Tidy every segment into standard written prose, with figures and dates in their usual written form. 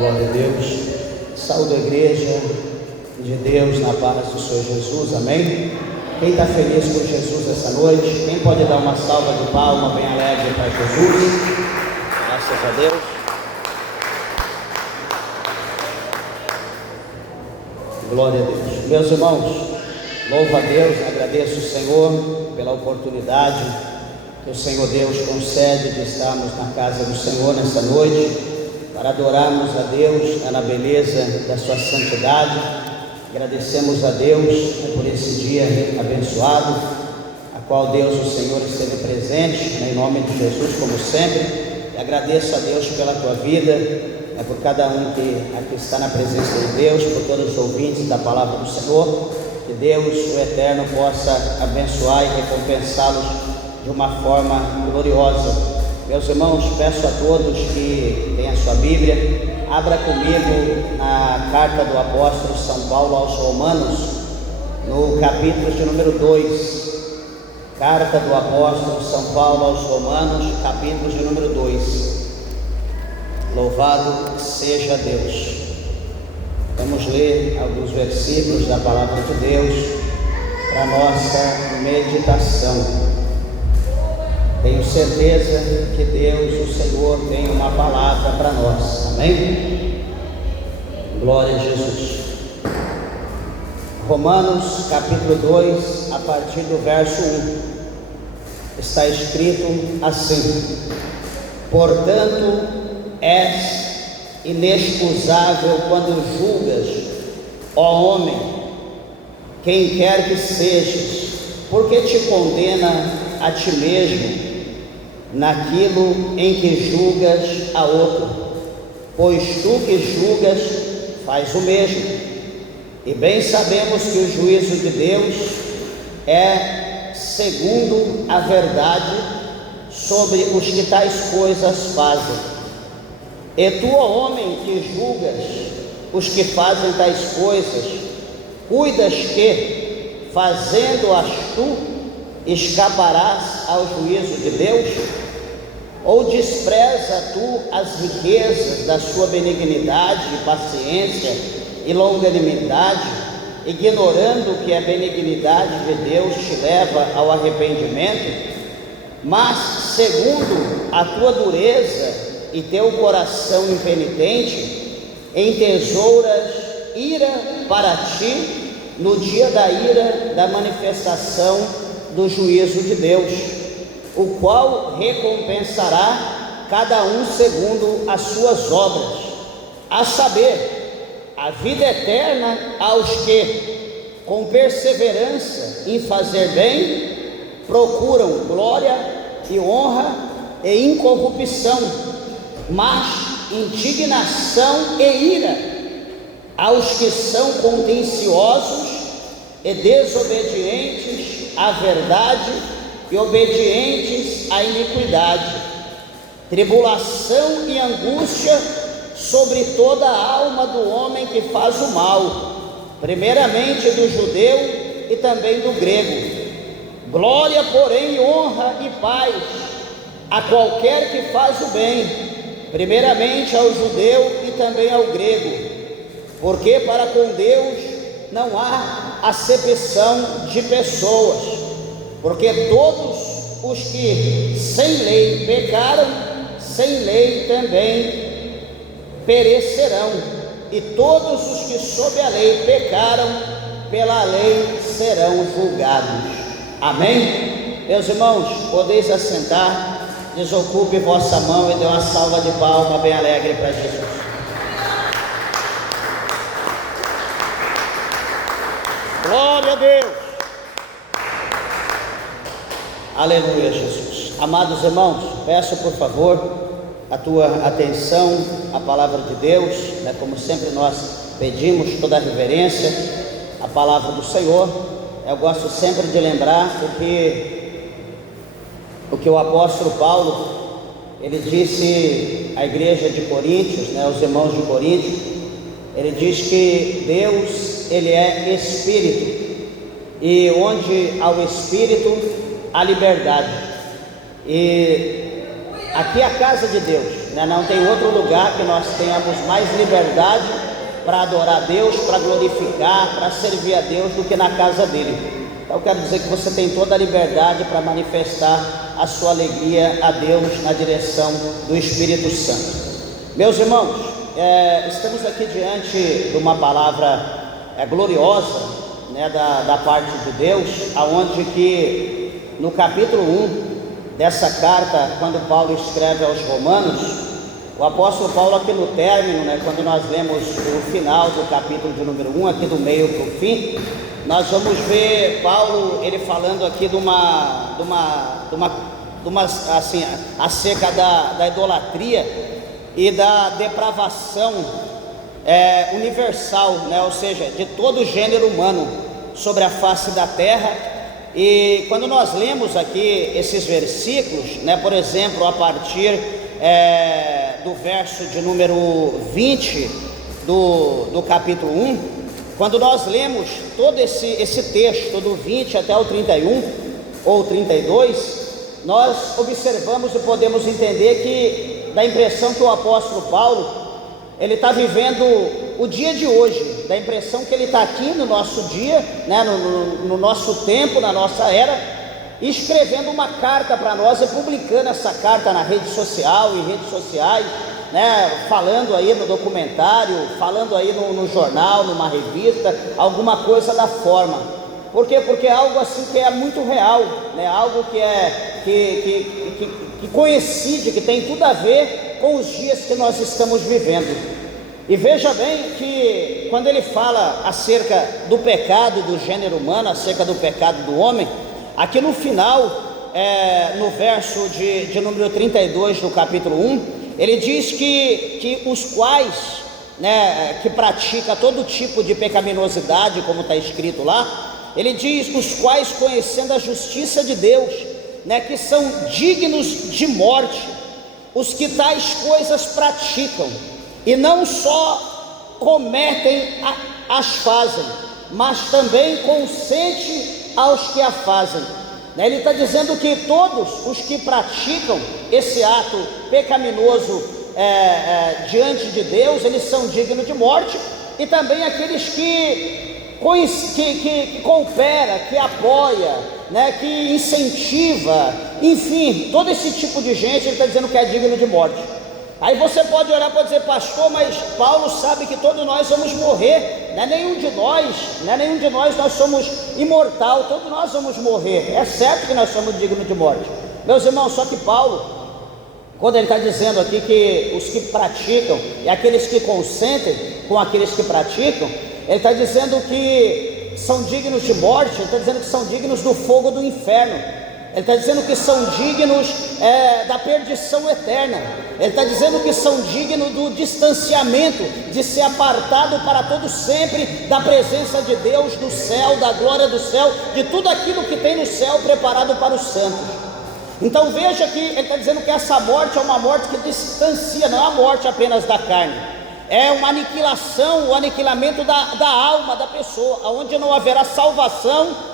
Glória a Deus. Saúde a igreja de Deus na paz do Senhor Jesus, amém? Quem está feliz por Jesus essa noite? Quem pode dar uma salva de palma bem alegre para Jesus? Graças a Deus. Glória a Deus. Meus irmãos, louvo a Deus, agradeço o Senhor pela oportunidade que o Senhor Deus concede de estarmos na casa do Senhor nessa noite, para adorarmos a Deus na beleza da sua santidade. Agradecemos a Deus por esse dia abençoado, a qual Deus, o Senhor, esteve presente, em nome de Jesus, como sempre. E agradeço a Deus pela tua vida, por cada um que aqui está na presença de Deus, por todos os ouvintes da palavra do Senhor. Que Deus, o Eterno, possa abençoar e recompensá-los de uma forma gloriosa. Meus irmãos, peço a todos que têm a sua Bíblia, abra comigo na carta do apóstolo São Paulo aos Romanos, no capítulo de número 2. Carta do apóstolo São Paulo aos Romanos, capítulo de número 2. Louvado seja Deus. Vamos ler alguns versículos da palavra de Deus para nossa meditação. Tenho certeza que Deus, o Senhor, tem uma palavra para nós, amém? Glória a Jesus. Romanos capítulo 2, a partir do verso 1, está escrito assim: portanto, és inexcusável quando julgas, ó homem, quem quer que sejas, porque te condena a ti mesmo naquilo em que julgas a outro, pois tu que julgas faz o mesmo. E bem sabemos que o juízo de Deus é segundo a verdade sobre os que tais coisas fazem. E tu, ó homem, que julgas os que fazem tais coisas, cuidas que, fazendo-as tu, escaparás ao juízo de Deus? Ou despreza tu as riquezas da sua benignidade, paciência e longanimidade, ignorando que a benignidade de Deus te leva ao arrependimento? Mas, segundo a tua dureza e teu coração impenitente, entesouras ira para ti no dia da ira da manifestação do juízo de Deus, o qual recompensará cada um segundo as suas obras, a saber, a vida eterna aos que, com perseverança em fazer bem, procuram glória e honra e incorrupção, mas indignação e ira aos que são contenciosos e desobedientes à verdade e obedientes à iniquidade, tribulação e angústia sobre toda a alma do homem que faz o mal, primeiramente do judeu e também do grego. Glória, porém, honra e paz a qualquer que faz o bem, primeiramente ao judeu e também ao grego, porque para com Deus não há acepção de pessoas, porque todos os que sem lei pecaram, sem lei também perecerão, e todos os que sob a lei pecaram, pela lei serão julgados. Amém? Meus irmãos, podeis assentar, desocupe vossa mão e dê uma salva de palma bem alegre para Jesus. Glória a Deus. Aleluia, Jesus. Amados irmãos, peço por favor a tua atenção à palavra de Deus, como sempre nós pedimos toda a reverência à palavra do Senhor. Eu gosto sempre de lembrar o que o apóstolo Paulo, ele disse à igreja de Coríntios, aos irmãos de Coríntios. Ele diz que Deus, ele é Espírito, e onde há o Espírito, há liberdade. E aqui é a casa de Deus, né? Não tem outro lugar que nós tenhamos mais liberdade para adorar a Deus, para glorificar, para servir a Deus do que na casa dele. Então eu quero dizer que você tem toda a liberdade para manifestar a sua alegria a Deus na direção do Espírito Santo. Meus irmãos, estamos aqui diante de uma palavra gloriosa, né, da parte de Deus, aonde que no capítulo 1 dessa carta, quando Paulo escreve aos Romanos, o apóstolo Paulo aqui no término, né, quando nós lemos o final do capítulo de número 1, aqui do meio para o fim, nós vamos ver Paulo, ele falando aqui de uma assim, acerca da idolatria e da depravação universal, né, ou seja, de todo o gênero humano sobre a face da terra. E quando nós lemos aqui esses versículos, né, por exemplo, a partir do verso de número 20 do capítulo 1, quando nós lemos todo esse texto do 20 até o 31 ou 32, nós observamos e podemos entender que dá a impressão que o apóstolo Paulo, ele está vivendo o dia de hoje, dá a impressão que ele está aqui no nosso dia, né, no nosso tempo, na nossa era, escrevendo uma carta para nós e publicando essa carta na rede social e redes sociais, né, falando aí no documentário, falando aí no jornal, numa revista, alguma coisa da forma. Por quê? Porque é algo assim que é muito real, né, algo que coincide, que tem tudo a ver com os dias que nós estamos vivendo. E veja bem que quando ele fala acerca do pecado do gênero humano, acerca do pecado do homem, aqui no final, no verso de número 32 do capítulo 1, ele diz que os quais, né, que pratica todo tipo de pecaminosidade, como está escrito lá, ele diz, os quais conhecendo a justiça de Deus, né, que são dignos de morte, os que tais coisas praticam, e não só cometem, as fazem, mas também consente aos que a fazem. Ele está dizendo que todos os que praticam esse ato pecaminoso diante de Deus, eles são dignos de morte, e também aqueles que coopera, que apoia, né, que incentiva, enfim, todo esse tipo de gente, ele está dizendo que é digno de morte. Aí você pode olhar para dizer, pastor, mas Paulo sabe que todos nós vamos morrer, não é nenhum de nós nós somos imortal, todos nós vamos morrer, é certo que nós somos dignos de morte, meus irmãos, só que Paulo, quando ele está dizendo aqui que os que praticam e aqueles que consentem com aqueles que praticam, ele está dizendo que são dignos de morte, ele está dizendo que são dignos do fogo do inferno. Ele está dizendo que são dignos da perdição eterna. Ele está dizendo que são dignos do distanciamento, de ser apartado para todo sempre da presença de Deus, do céu, da glória do céu, de tudo aquilo que tem no céu preparado para os santos. Então veja que ele está dizendo que essa morte é uma morte que distancia, não é a morte apenas da carne, é uma aniquilação, o aniquilamento da alma da pessoa, onde não haverá salvação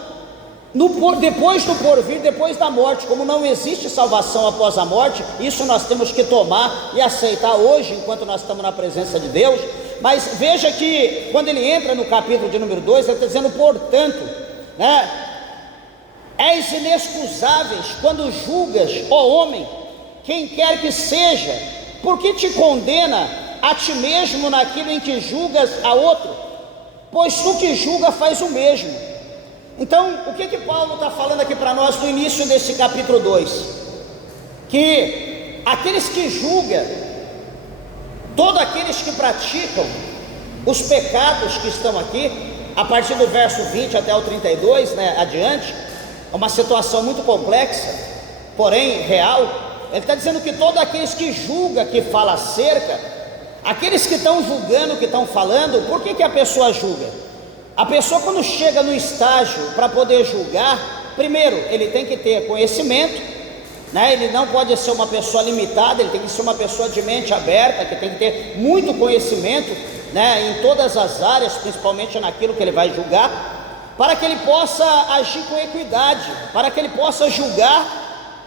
depois do porvir, depois da morte. Como não existe salvação após a morte, isso nós temos que tomar e aceitar hoje, enquanto nós estamos na presença de Deus. Mas veja que quando ele entra no capítulo de número 2, ele está dizendo, portanto, né, és inexcusáveis quando julgas, ó homem, quem quer que seja, porque te condena a ti mesmo naquilo em que julgas a outro, pois tu que julga faz o mesmo. Então, o que Paulo está falando aqui para nós no início desse capítulo 2? Que aqueles que julgam, todos aqueles que praticam os pecados que estão aqui, a partir do verso 20 até o 32, né, adiante, é uma situação muito complexa, porém real. Ele está dizendo que todos aqueles que julgam, que falam acerca, aqueles que estão julgando, que estão falando, por que a pessoa julga? A pessoa, quando chega no estágio para poder julgar, primeiro, ele tem que ter conhecimento, né? Ele não pode ser uma pessoa limitada, ele tem que ser uma pessoa de mente aberta, que tem que ter muito conhecimento, né, em todas as áreas, principalmente naquilo que ele vai julgar, para que ele possa agir com equidade, para que ele possa julgar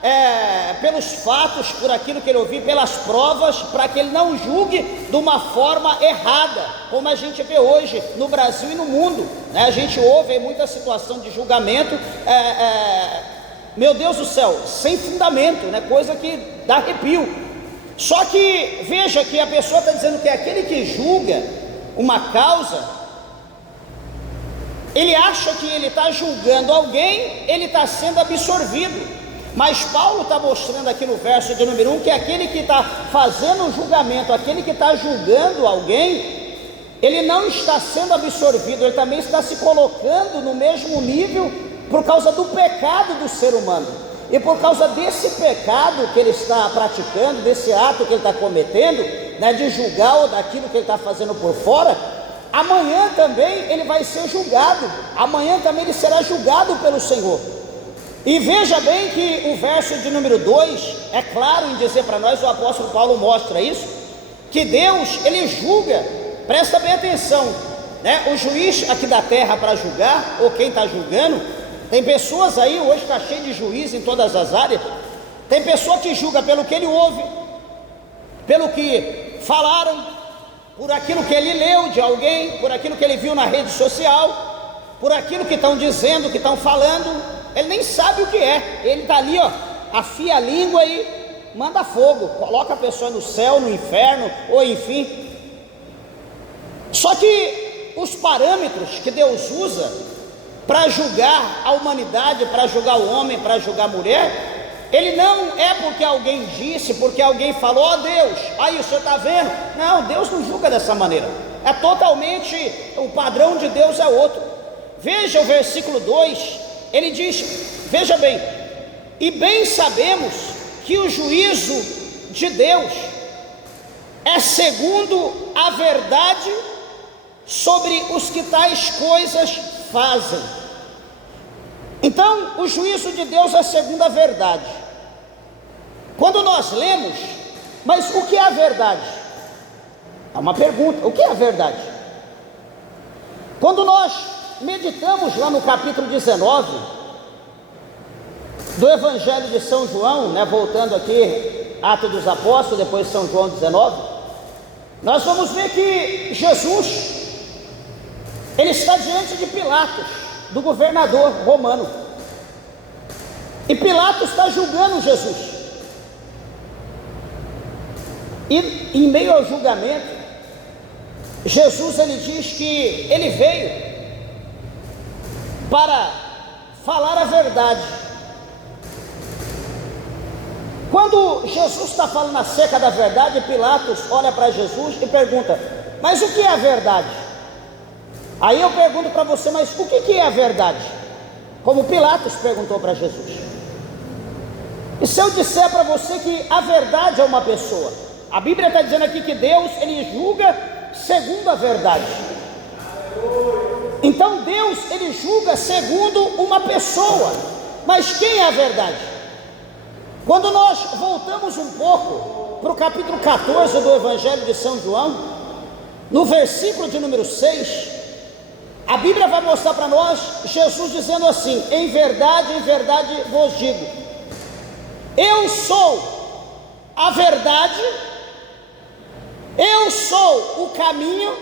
pelos fatos, por aquilo que ele ouviu, pelas provas, para que ele não julgue de uma forma errada, como a gente vê hoje no Brasil e no mundo, né? A gente ouve muita situação de julgamento, meu Deus do céu, sem fundamento, né? Coisa que dá arrepio. Só que veja que a pessoa está dizendo que aquele que julga uma causa, ele acha que ele está julgando alguém, ele está sendo absorvido. Mas Paulo está mostrando aqui no verso de número 1 que aquele que está fazendo o julgamento, aquele que está julgando alguém, ele não está sendo absorvido, ele também está se colocando no mesmo nível por causa do pecado do ser humano. E por causa desse pecado que ele está praticando, desse ato que ele está cometendo, né, de julgar ou daquilo que ele está fazendo por fora, amanhã também ele vai ser julgado, amanhã também ele será julgado pelo Senhor. E veja bem que o verso de número 2 é claro em dizer para nós, o apóstolo Paulo mostra isso, que Deus, ele julga, presta bem atenção, né? O juiz aqui da terra para julgar, ou quem está julgando, tem pessoas aí, hoje está cheio de juiz em todas as áreas, tem pessoa que julga pelo que ele ouve, pelo que falaram, por aquilo que ele leu de alguém, por aquilo que ele viu na rede social, por aquilo que estão dizendo, que estão falando, ele nem sabe o que é, ele está ali, ó, afia a língua e manda fogo, coloca a pessoa no céu, no inferno, ou enfim. Só que os parâmetros que Deus usa para julgar a humanidade, para julgar o homem, para julgar a mulher, ele não é porque alguém disse, porque alguém falou, ó Deus, aí o senhor está vendo? Não, Deus não julga dessa maneira, é totalmente, o padrão de Deus é outro. Veja o versículo 2, ele diz, veja bem, e bem sabemos que o juízo de Deus é segundo a verdade sobre os que tais coisas fazem. Então, o juízo de Deus é segundo a verdade. Quando nós lemos, mas o que é a verdade? É uma pergunta, o que é a verdade? Quando nós meditamos lá no capítulo 19 do Evangelho de São João, né, voltando aqui, Atos dos Apóstolos, depois São João 19, nós vamos ver que Jesus, ele está diante de Pilatos, do governador romano, e Pilatos está julgando Jesus, e em meio ao julgamento, Jesus, ele diz que ele veio para falar a verdade. Quando Jesus está falando acerca da verdade, Pilatos olha para Jesus e pergunta, mas o que é a verdade? Aí eu pergunto para você, mas o que é a verdade? Como Pilatos perguntou para Jesus. E se eu disser para você que a verdade é uma pessoa? A Bíblia está dizendo aqui que Deus, ele julga segundo a verdade. Então Deus, ele julga segundo uma pessoa. Mas quem é a verdade? Quando nós voltamos um pouco para o capítulo 14 do Evangelho de São João, no versículo de número 6, a Bíblia vai mostrar para nós Jesus dizendo assim, em verdade vos digo, eu sou a verdade, eu sou o caminho,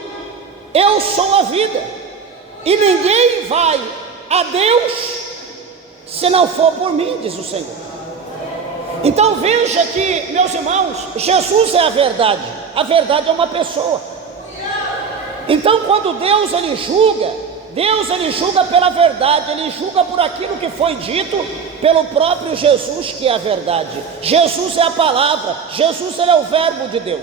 eu sou a vida, e ninguém vai a Deus se não for por mim, diz o Senhor. Então veja que, meus irmãos, Jesus é a verdade é uma pessoa. Então quando Deus ele julga pela verdade, ele julga por aquilo que foi dito pelo próprio Jesus, que é a verdade. Jesus é a palavra, Jesus ele é o verbo de Deus.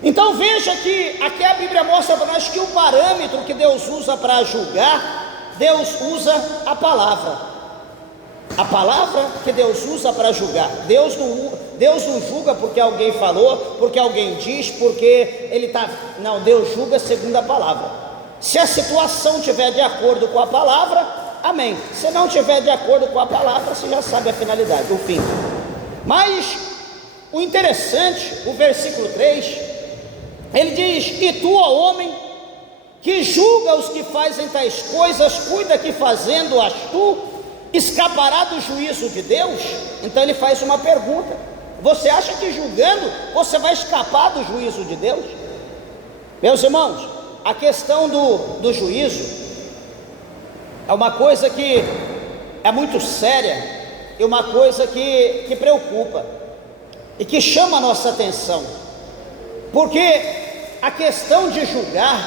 Então veja que aqui a Bíblia mostra para nós que o parâmetro que Deus usa para julgar, Deus usa a palavra. A palavra que Deus usa para julgar. Deus não julga porque alguém falou, porque alguém diz, porque ele está... Não, Deus julga segundo a palavra. Se a situação estiver de acordo com a palavra, amém. Se não estiver de acordo com a palavra, você já sabe a finalidade, o fim. Mas o interessante, o versículo 3, ele diz, e tu, ó homem, que julga os que fazem tais coisas, cuida que fazendo-as tu, escapará do juízo de Deus? Então ele faz uma pergunta: você acha que julgando você vai escapar do juízo de Deus? Meus irmãos, a questão do juízo é uma coisa que é muito séria, e uma coisa que preocupa e que chama a nossa atenção, porque a questão de julgar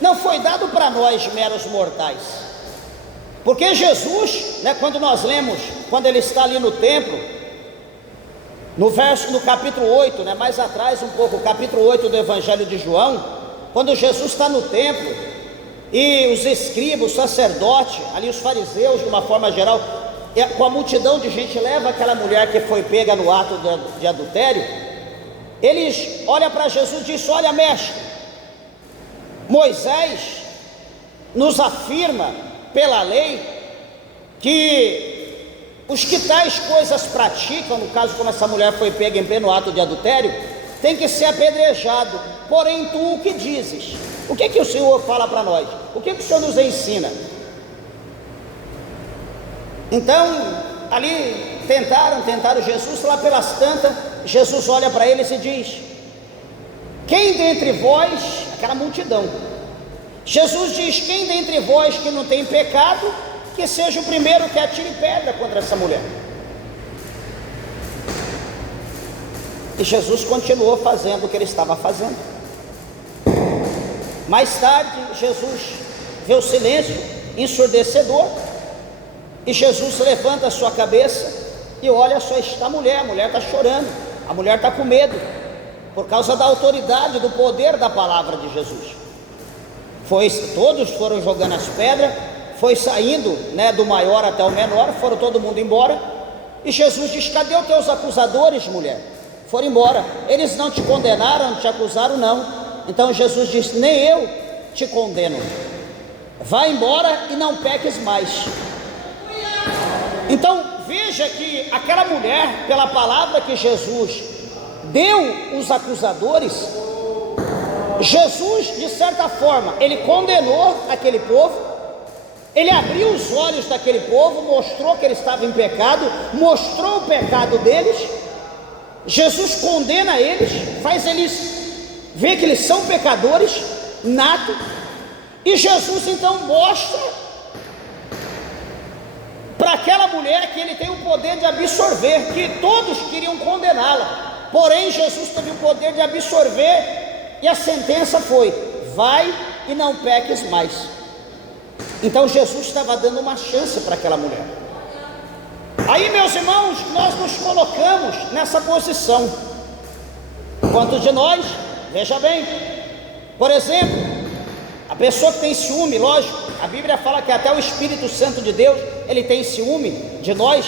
não foi dado para nós meros mortais, porque Jesus, quando nós lemos, quando ele está ali no templo, no capítulo 8, mais atrás um pouco, capítulo 8 do Evangelho de João, quando Jesus está no templo, e os escribas, o sacerdote, ali os fariseus de uma forma geral, com a multidão de gente, leva aquela mulher que foi pega no ato de adultério, eles olham para Jesus e dizem: olha, mestre, Moisés nos afirma pela lei que os que tais coisas praticam, no caso como essa mulher foi pega em pleno ato de adultério, tem que ser apedrejado. Porém tu o que dizes? O que o Senhor fala para nós? O que o Senhor nos ensina? Então ali tentaram Jesus. Lá pelas tantas, Jesus olha para eles e diz: quem dentre vós, aquela multidão, Jesus diz: quem dentre vós que não tem pecado, que seja o primeiro que atire pedra contra essa mulher. E Jesus continuou fazendo o que ele estava fazendo. Mais tarde, Jesus vê o silêncio ensurdecedor, e Jesus levanta a sua cabeça e olha só, está a mulher está chorando, a mulher está com medo, por causa da autoridade, do poder da palavra de Jesus. Todos foram jogando as pedras, foi saindo, do maior até o menor, foram todo mundo embora, e Jesus diz: cadê os teus acusadores, mulher? Foram embora. Eles não te condenaram, não te acusaram, não. Então Jesus disse: nem eu te condeno, vá embora e não peques mais. Então veja que aquela mulher, pela palavra que Jesus deu os acusadores, Jesus, de certa forma, ele condenou aquele povo, ele abriu os olhos daquele povo, mostrou que ele estava em pecado, mostrou o pecado deles. Jesus condena eles, faz eles ver que eles são pecadores nato, e Jesus então mostra para aquela mulher que ele tem o poder de absorver, que todos queriam condená-la, porém Jesus teve o poder de absorver, e a sentença foi: vai e não peques mais. Então Jesus estava dando uma chance para aquela mulher. Aí, meus irmãos, nós nos colocamos nessa posição. Quantos de nós, veja bem, por exemplo, a pessoa que tem ciúme, lógico, a Bíblia fala que até o Espírito Santo de Deus, ele tem ciúme de nós.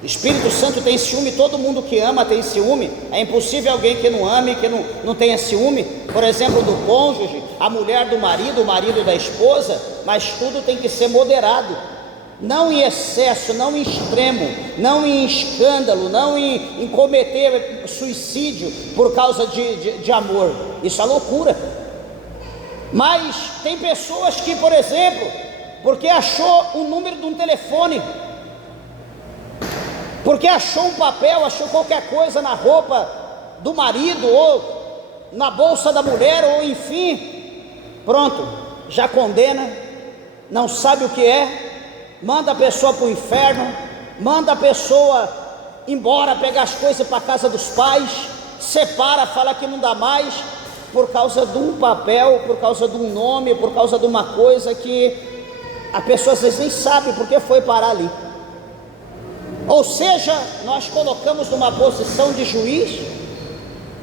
O Espírito Santo tem ciúme, todo mundo que ama tem ciúme. É impossível alguém que não ame, que não tenha ciúme, por exemplo, do cônjuge, a mulher do marido, o marido da esposa. Mas tudo tem que ser moderado, não em excesso, não em extremo, não em escândalo, não em cometer suicídio por causa de amor. Isso é loucura. Mas tem pessoas que, por exemplo, porque achou o número de um telefone, porque achou um papel, achou qualquer coisa na roupa do marido, ou na bolsa da mulher, ou enfim, pronto, já condena, não sabe o que é, manda a pessoa para o inferno, manda a pessoa embora, pegar as coisas para a casa dos pais, separa, fala que não dá mais, por causa de um papel, por causa de um nome, por causa de uma coisa que a pessoa às vezes nem sabe porque foi parar ali. Ou seja, nós colocamos numa posição de juiz,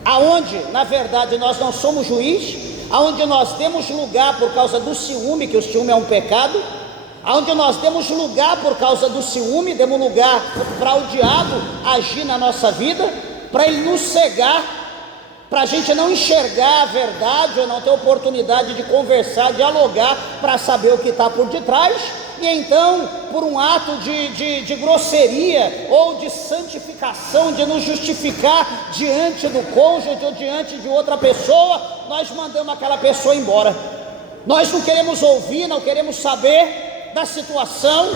aonde na verdade nós não somos juiz, aonde nós demos lugar por causa do ciúme, que o ciúme é um pecado, aonde nós demos lugar por causa do ciúme, demos lugar para o diabo agir na nossa vida, para ele nos cegar, para a gente não enxergar a verdade, ou não ter oportunidade de conversar, dialogar, para saber o que está por detrás. E então, por um ato de grosseria, ou de santificação, de nos justificar diante do cônjuge, ou diante de outra pessoa, nós mandamos aquela pessoa embora. Nós não queremos ouvir, não queremos saber da situação,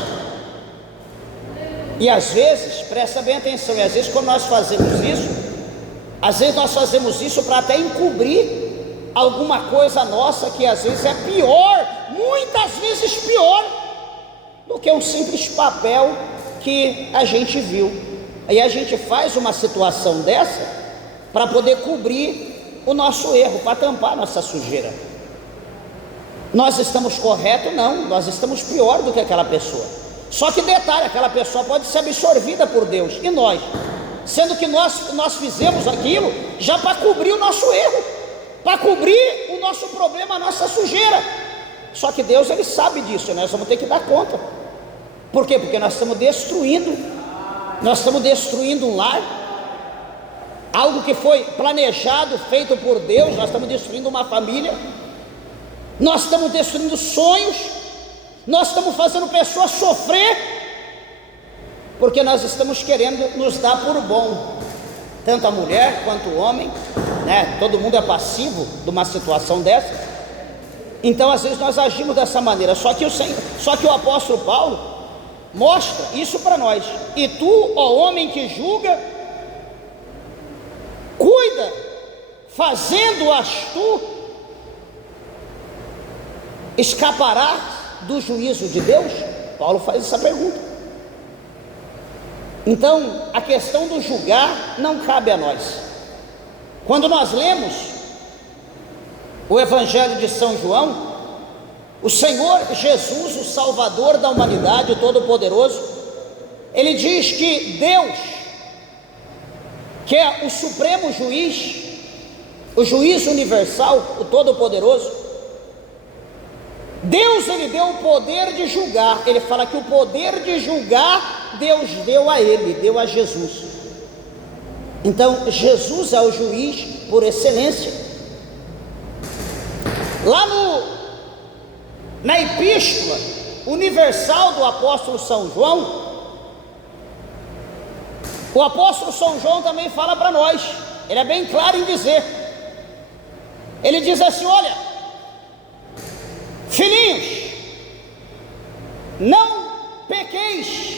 E às vezes, presta bem atenção, e às vezes quando nós fazemos isso, às vezes nós fazemos isso para até encobrir alguma coisa nossa que às vezes é pior, muitas vezes pior do que um simples papel que a gente viu. Aí a gente faz uma situação dessa para poder cobrir o nosso erro, para tampar a nossa sujeira. Nós estamos corretos? Não, nós estamos pior do que aquela pessoa. Só que detalhe, aquela pessoa pode ser absorvida por Deus, e nós, sendo que nós fizemos aquilo já para cobrir o nosso erro, para cobrir o nosso problema, a nossa sujeira. Só que Deus, Ele sabe disso, nós vamos ter que dar conta. Por quê? Porque nós estamos destruindo um lar, algo que foi planejado, feito por Deus. Nós estamos destruindo uma família, nós estamos destruindo sonhos, nós estamos fazendo pessoas sofrer, porque nós estamos querendo nos dar por bom, tanto a mulher quanto o homem, né? Todo mundo é passivo de uma situação dessa. Então às vezes nós agimos dessa maneira, só que o apóstolo Paulo mostra isso para nós. E tu, ó homem que julga, cuida, fazendo-as tu, escaparás do juízo de Deus? Paulo faz essa pergunta. Então a questão do julgar não cabe a nós. Quando nós lemos o Evangelho de São João, o Senhor Jesus, o Salvador da humanidade, o Todo-Poderoso, Ele diz que Deus, que é o supremo juiz, o juiz universal, o Todo-Poderoso, Deus, Ele deu o poder de julgar. Ele fala que o poder de julgar Deus deu a Ele, deu a Jesus. Então Jesus é o juiz por excelência. Lá na epístola universal do apóstolo São João, o apóstolo São João também fala para nós, ele é bem claro em dizer, ele diz assim: olha, filhinhos, não pequeis.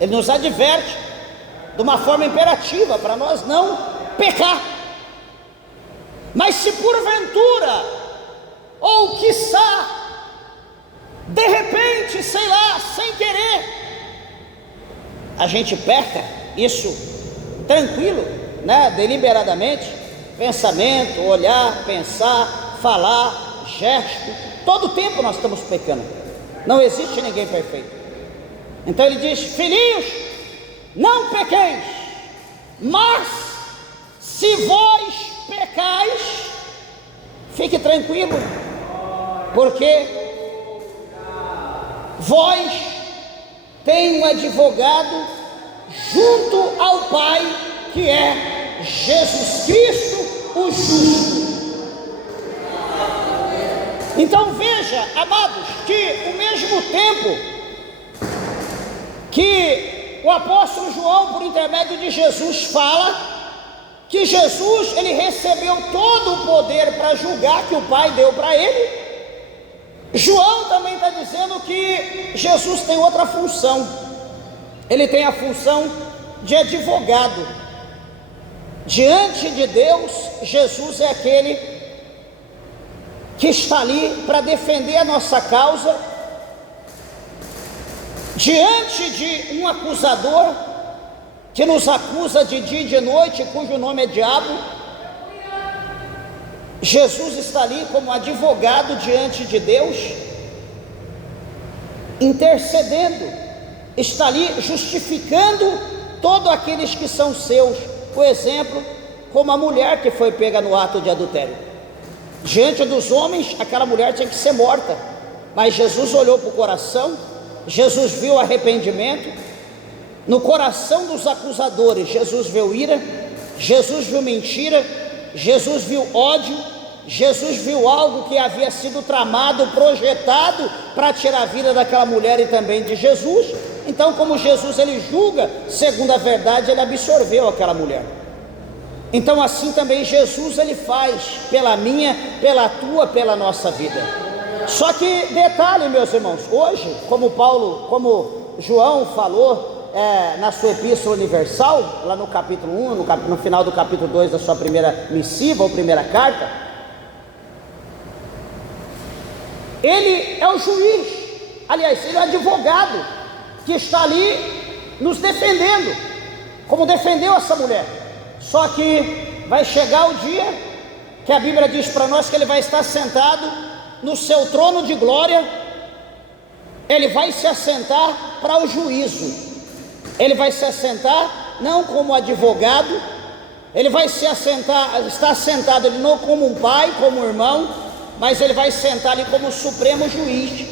Ele nos adverte de uma forma imperativa para nós não pecar. Mas se porventura, ou quiçá, de repente, sei lá, sem querer, a gente peca, isso tranquilo, né? Deliberadamente, pensamento, olhar, pensar, falar, gesto, todo o tempo nós estamos pecando. Não existe ninguém perfeito. Então ele diz: filhinhos, não pequeis, mas se vós pecais, fique tranquilo, porque vós tem um advogado junto ao Pai, que é Jesus Cristo, o justo. Então veja, amados, que ao mesmo tempo que o apóstolo João, por intermédio de Jesus, fala que Jesus, ele recebeu todo o poder para julgar, que o Pai deu para ele, João também está dizendo que Jesus tem outra função. Ele tem a função de advogado. Diante de Deus, Jesus é aquele que está ali para defender a nossa causa. Diante de um acusador que nos acusa de dia e de noite, cujo nome é diabo, Jesus está ali como advogado diante de Deus, intercedendo, está ali justificando todos aqueles que são seus. Por exemplo, como a mulher que foi pega no ato de adultério. Diante dos homens, aquela mulher tinha que ser morta, mas Jesus olhou para o coração, Jesus viu arrependimento. No coração dos acusadores, Jesus viu ira, Jesus viu mentira, Jesus viu ódio, Jesus viu algo que havia sido tramado, projetado para tirar a vida daquela mulher e também de Jesus. Então, como Jesus ele julga segundo a verdade, ele absorveu aquela mulher. Então assim também Jesus ele faz pela minha, pela tua, pela nossa vida. Só que detalhe, meus irmãos, hoje, como João falou na sua Epístola Universal, lá no capítulo 1, no final do capítulo 2 da sua primeira missiva ou primeira carta, ele é o juiz, aliás, ele é o advogado que está ali nos defendendo, como defendeu essa mulher. Só que vai chegar o dia que a Bíblia diz para nós que ele vai estar sentado no seu trono de glória. Ele vai se assentar para o juízo. Ele vai se assentar não como advogado, ele vai se assentar, está sentado ele não como um pai, como um irmão, mas ele vai sentar ali como o supremo juiz,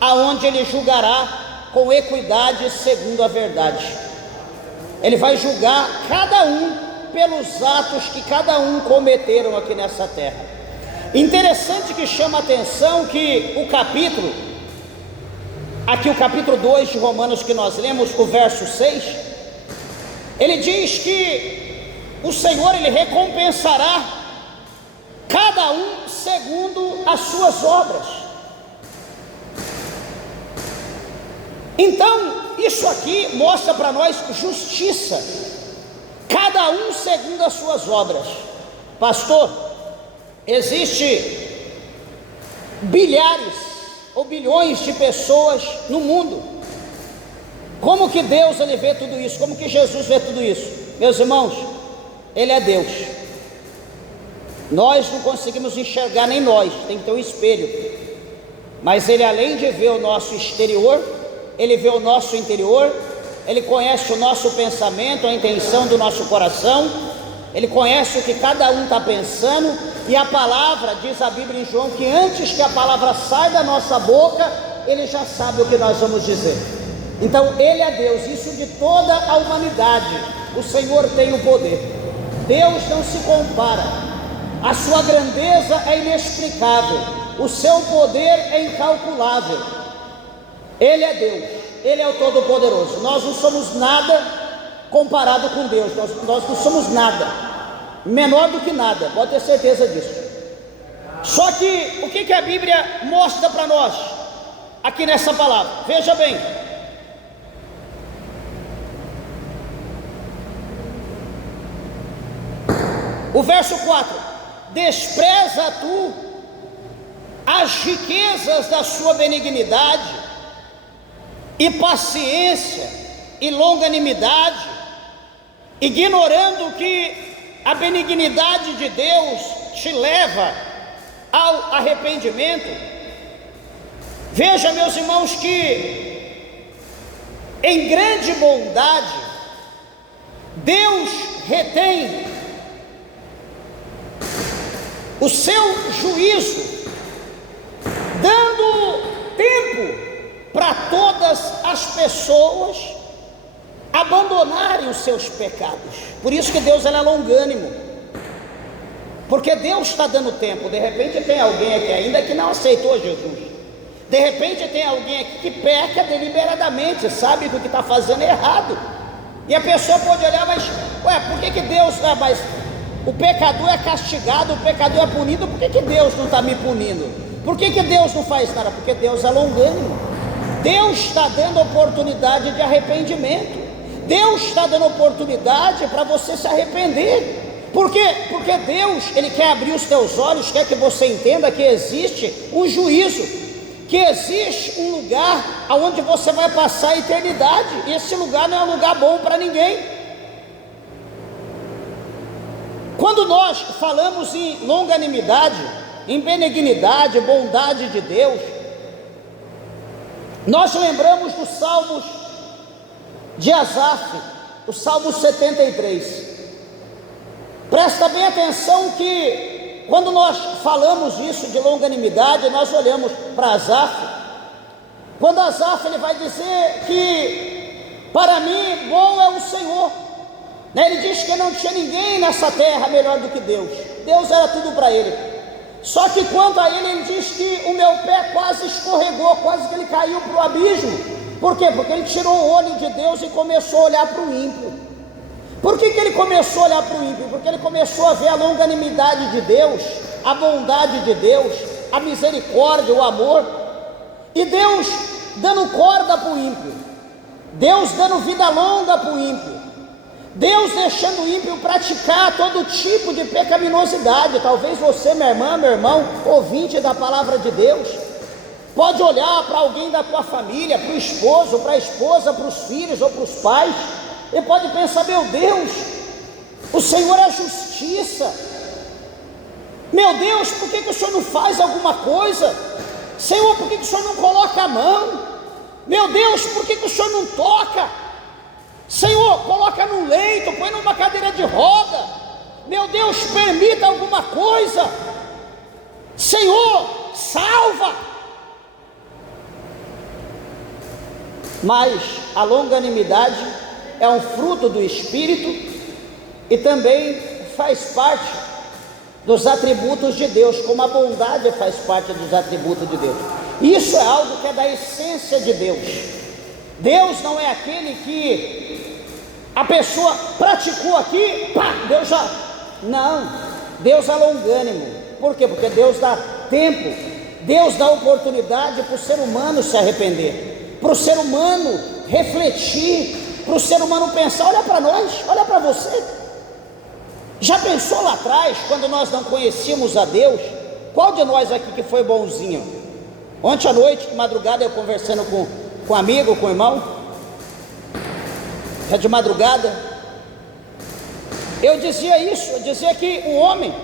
aonde ele julgará com equidade segundo a verdade. Ele vai julgar cada um pelos atos que cada um cometeram aqui nessa terra. Interessante que chama a atenção que o capítulo, aqui o capítulo 2 de Romanos que nós lemos, o verso 6, ele diz que o Senhor, ele recompensará cada um segundo as suas obras. Então, isso aqui mostra para nós justiça, cada um segundo as suas obras. Pastor, existe bilhares ou bilhões de pessoas no mundo. Como que Deus ele vê tudo isso? Como que Jesus vê tudo isso? Meus irmãos, ele é Deus. Nós não conseguimos enxergar, nem nós, tem que ter um espelho. Mas ele, além de ver o nosso exterior, ele vê o nosso interior, ele conhece o nosso pensamento, a intenção do nosso coração, ele conhece o que cada um está pensando. E a palavra, diz a Bíblia em João, que antes que a palavra saia da nossa boca, ele já sabe o que nós vamos dizer. Então ele é Deus, isso de toda a humanidade, o Senhor tem o poder. Deus não se compara, a sua grandeza é inexplicável, o seu poder é incalculável. Ele é Deus, ele é o Todo-Poderoso. Nós não somos nada comparado com Deus, nós não somos nada, menor do que nada, pode ter certeza disso. Só que o que a Bíblia mostra para nós aqui nessa palavra? Veja bem, o verso 4: despreza tu as riquezas da sua benignidade e paciência e longanimidade, ignorando que a benignidade de Deus te leva ao arrependimento. Veja, meus irmãos, que em grande bondade Deus retém o seu juízo, dando tempo para todas as pessoas abandonarem os seus pecados. Por isso que Deus é longânimo, porque Deus está dando tempo. De repente tem alguém aqui ainda que não aceitou Jesus, de repente tem alguém aqui que peca deliberadamente, sabe que o que está fazendo é errado, e a pessoa pode olhar, mas por que Deus, mas o pecador é castigado, o pecador é punido, por que Deus não está me punindo? Por que Deus não faz nada? Porque Deus é longânimo. Deus está dando oportunidade de arrependimento, Deus está dando oportunidade para você se arrepender. Por quê? Porque Deus, ele quer abrir os teus olhos, quer que você entenda que existe um juízo, que existe um lugar onde você vai passar a eternidade, e esse lugar não é um lugar bom para ninguém. Quando nós falamos em longanimidade, em benignidade, bondade de Deus, nós lembramos dos Salmos de Asaf, o Salmo 73. Presta bem atenção que quando nós falamos isso de longanimidade, nós olhamos para Asaf. Quando Asaf ele vai dizer que para mim bom é o Senhor, ele diz que não tinha ninguém nessa terra melhor do que Deus. Deus era tudo para ele. Só que quanto a ele diz que o meu pé quase escorregou, quase que ele caiu para o abismo. Por quê? Porque ele tirou o olho de Deus e começou a olhar para o ímpio. Por que ele começou a olhar para o ímpio? Porque ele começou a ver a longanimidade de Deus, a bondade de Deus, a misericórdia, o amor, e Deus dando corda para o ímpio. Deus dando vida longa para o ímpio, Deus deixando o ímpio praticar todo tipo de pecaminosidade. Talvez você, minha irmã, meu irmão, ouvinte da palavra de Deus, pode olhar para alguém da tua família, para o esposo, para a esposa, para os filhos ou para os pais, e pode pensar: meu Deus, o Senhor é justiça, meu Deus, por que o Senhor não faz alguma coisa? Senhor, por que o Senhor não coloca a mão? Meu Deus, por que o Senhor não toca? Senhor, coloca no leito, põe numa cadeira de roda. Meu Deus, permita alguma coisa. Senhor, salva. Mas a longanimidade é um fruto do Espírito e também faz parte dos atributos de Deus, como a bondade faz parte dos atributos de Deus. Isso é algo que é da essência de Deus. Deus não é aquele que a pessoa praticou aqui, pá, Deus já... Não, Deus é longânimo. Por quê? Porque Deus dá tempo, Deus dá oportunidade para o ser humano se arrepender, para o ser humano refletir, para o ser humano pensar. Olha para nós, olha para você. Já pensou lá atrás, quando nós não conhecíamos a Deus? Qual de nós aqui que foi bonzinho? Ontem à noite, de madrugada, eu conversando com um amigo, com um irmão, já de madrugada, eu dizia isso, eu dizia que o homem,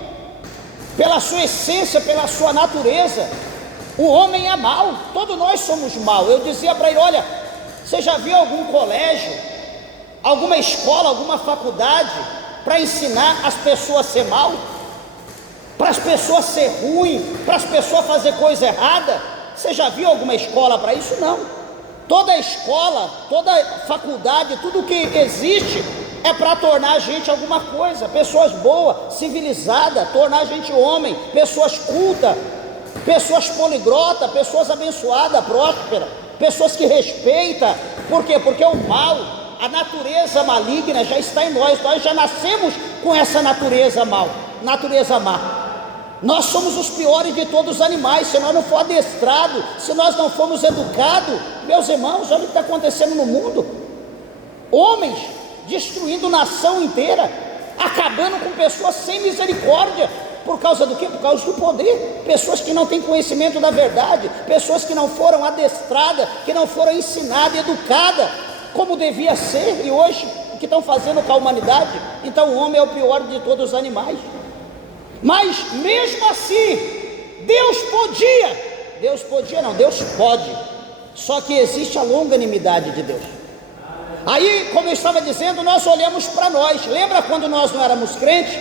pela sua essência, pela sua natureza, o homem é mau, todos nós somos maus. Eu dizia para ele: olha, você já viu algum colégio, alguma escola, alguma faculdade para ensinar as pessoas a ser mal, para as pessoas ser ruim, para as pessoas fazer coisa errada? Você já viu alguma escola para isso? Não. Toda escola, toda faculdade, tudo que existe é para tornar a gente alguma coisa, pessoas boas, civilizadas, tornar a gente homem, pessoas cultas, pessoas poliglotas, pessoas abençoadas, prósperas, pessoas que respeitam. Por quê? Porque o mal, a natureza maligna já está em nós já nascemos com essa natureza mal, natureza má. Nós somos os piores de todos os animais. Se nós não for adestrados, se nós não formos educados, meus irmãos, olha o que está acontecendo no mundo. Homens destruindo nação inteira, acabando com pessoas sem misericórdia. Por causa do quê? Por causa do poder. Pessoas que não têm conhecimento da verdade, pessoas que não foram adestradas, que não foram ensinadas, educadas como devia ser. E hoje o que estão fazendo com a humanidade? Então o homem é o pior de todos os animais. Mas mesmo assim, Deus pode, só que existe a longanimidade de Deus. Aí, como eu estava dizendo, nós olhamos para nós. Lembra quando nós não éramos crentes?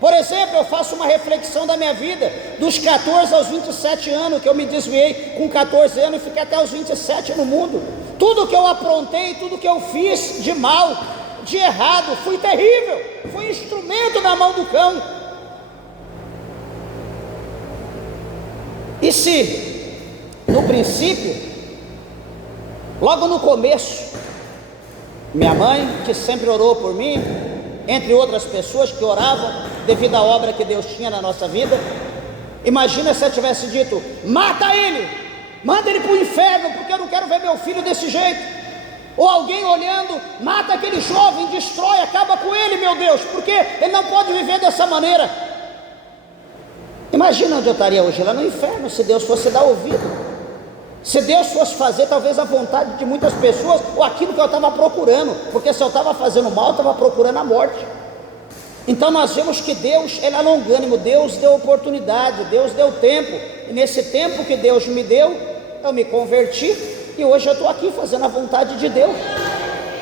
Por exemplo, eu faço uma reflexão da minha vida, dos 14 aos 27 anos, que eu me desviei com 14 anos e fiquei até os 27 no mundo. Tudo que eu aprontei, tudo que eu fiz de mal, de errado, fui terrível, fui instrumento na mão do cão. E se no princípio, logo no começo, minha mãe, que sempre orou por mim, entre outras pessoas que oravam devido à obra que Deus tinha na nossa vida, imagina se eu tivesse dito: mata ele, manda ele para o inferno, porque eu não quero ver meu filho desse jeito. Ou alguém olhando: mata aquele jovem, destrói, acaba com ele, meu Deus, porque ele não pode viver dessa maneira. Imagina onde eu estaria hoje, lá no inferno, se Deus fosse dar ouvido, se Deus fosse fazer talvez a vontade de muitas pessoas, ou aquilo que eu estava procurando, porque se eu estava fazendo mal, eu estava procurando a morte. Então nós vemos que Deus, Ele é longânimo, Deus deu oportunidade, Deus deu tempo, e nesse tempo que Deus me deu, eu me converti, e hoje eu estou aqui fazendo a vontade de Deus.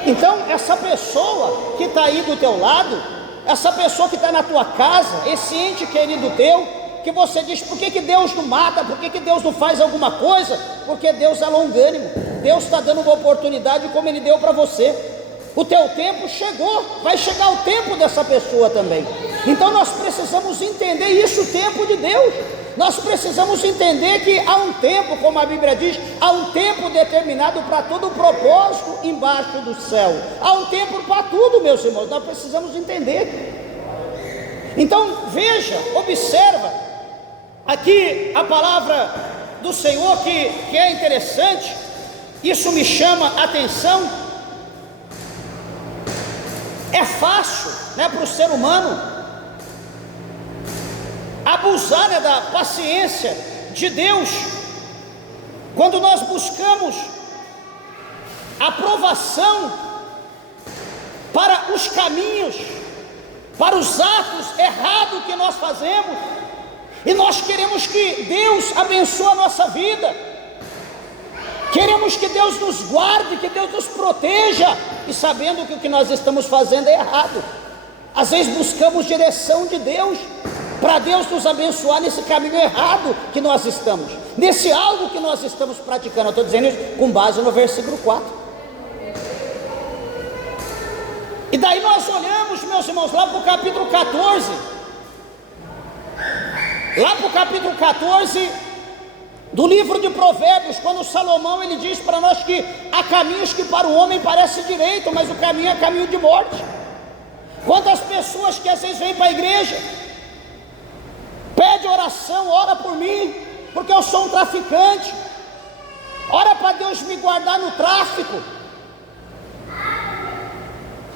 Então essa pessoa que está aí do teu lado, essa pessoa que está na tua casa, esse ente querido teu, que você diz: por que Deus não mata, por que Deus não faz alguma coisa? Porque Deus é longânimo, Deus está dando uma oportunidade como Ele deu para você. O teu tempo chegou, vai chegar o tempo dessa pessoa também. Então nós precisamos entender isso, o tempo de Deus. Nós precisamos entender que há um tempo, como a Bíblia diz, há um tempo determinado para todo o propósito embaixo do céu. Há um tempo para tudo, meus irmãos, nós precisamos entender. Então veja, observa aqui a palavra do Senhor que é interessante. Isso me chama a atenção. É fácil, né, para o ser humano abusar, né, da paciência de Deus, quando nós buscamos aprovação para os caminhos, para os atos errados que nós fazemos, e nós queremos que Deus abençoe a nossa vida, queremos que Deus nos guarde, que Deus nos proteja, e sabendo que o que nós estamos fazendo é errado. Às vezes buscamos direção de Deus, para Deus nos abençoar nesse caminho errado que nós estamos, nesse algo que nós estamos praticando. Eu estou dizendo isso com base no versículo 4. E daí nós olhamos, meus irmãos, lá para o capítulo 14, lá para o capítulo 14 do livro de Provérbios, quando Salomão ele diz para nós que há caminhos que para o homem parece direito, mas o caminho é caminho de morte. Quantas pessoas que às vezes vêm para a igreja, pede oração, ora por mim, porque eu sou um traficante, ora para Deus me guardar no tráfico.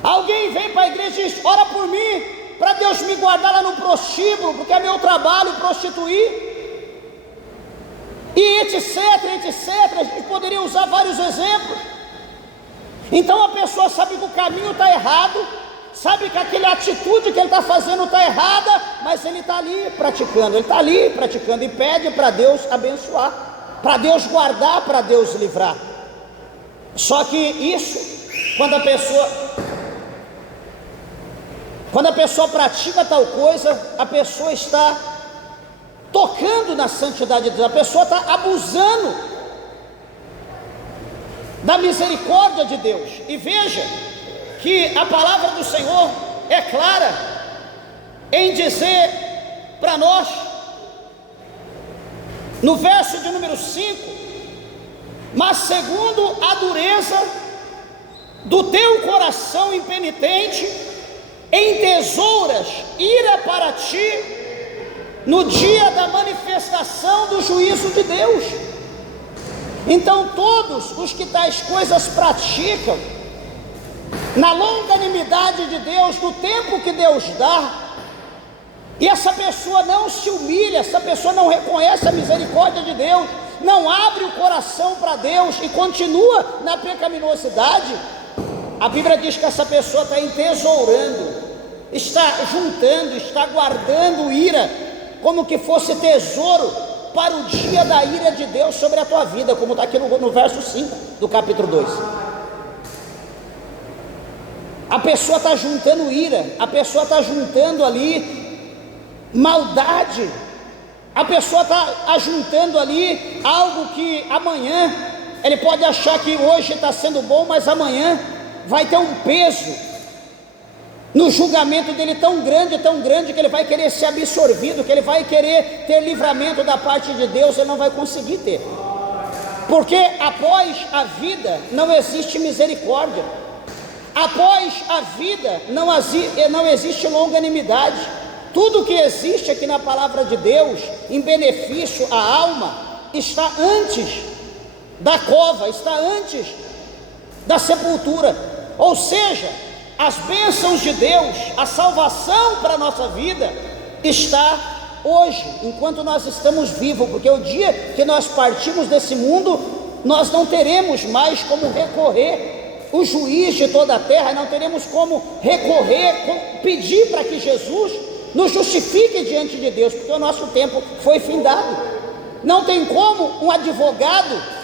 Alguém vem para a igreja e diz, ora por mim, para Deus me guardar lá no prostíbulo, porque é meu trabalho prostituir, e etc, a gente poderia usar vários exemplos. Então a pessoa sabe que o caminho está errado, sabe que aquela atitude que ele está fazendo está errada, mas ele está ali praticando, e pede para Deus abençoar, para Deus guardar, para Deus livrar. Só que isso, quando a pessoa pratica tal coisa, a pessoa está tocando na santidade de Deus, a pessoa está abusando da misericórdia de Deus. E veja que a palavra do Senhor é clara em dizer para nós, no verso de número 5, mas segundo a dureza do teu coração impenitente, entesouras ira para ti no dia da manifestação do juízo de Deus. Então todos os que tais coisas praticam, na longanimidade de Deus, no tempo que Deus dá, e essa pessoa não se humilha, essa pessoa não reconhece a misericórdia de Deus, não abre o coração para Deus e continua na pecaminosidade, a Bíblia diz que essa pessoa está entesourando, está juntando, está guardando ira, como que fosse tesouro para o dia da ira de Deus sobre a tua vida, como está aqui no verso 5 do capítulo 2. A pessoa está juntando ira, a pessoa está juntando ali maldade, a pessoa está ajuntando ali algo que amanhã, ele pode achar que hoje está sendo bom, mas amanhã vai ter um peso no julgamento dele tão grande, que ele vai querer ser absorvido, que ele vai querer ter livramento da parte de Deus, ele não vai conseguir ter, porque após a vida não existe misericórdia, após a vida não existe longanimidade. Tudo que existe aqui na palavra de Deus, em benefício à alma, está antes da cova, está antes da sepultura, ou seja, as bênçãos de Deus, a salvação para a nossa vida está hoje, enquanto nós estamos vivos, porque o dia que nós partimos desse mundo, nós não teremos mais como recorrer, o juiz de toda a terra, não teremos como recorrer, pedir para que Jesus nos justifique diante de Deus, porque o nosso tempo foi findado. Não tem como um advogado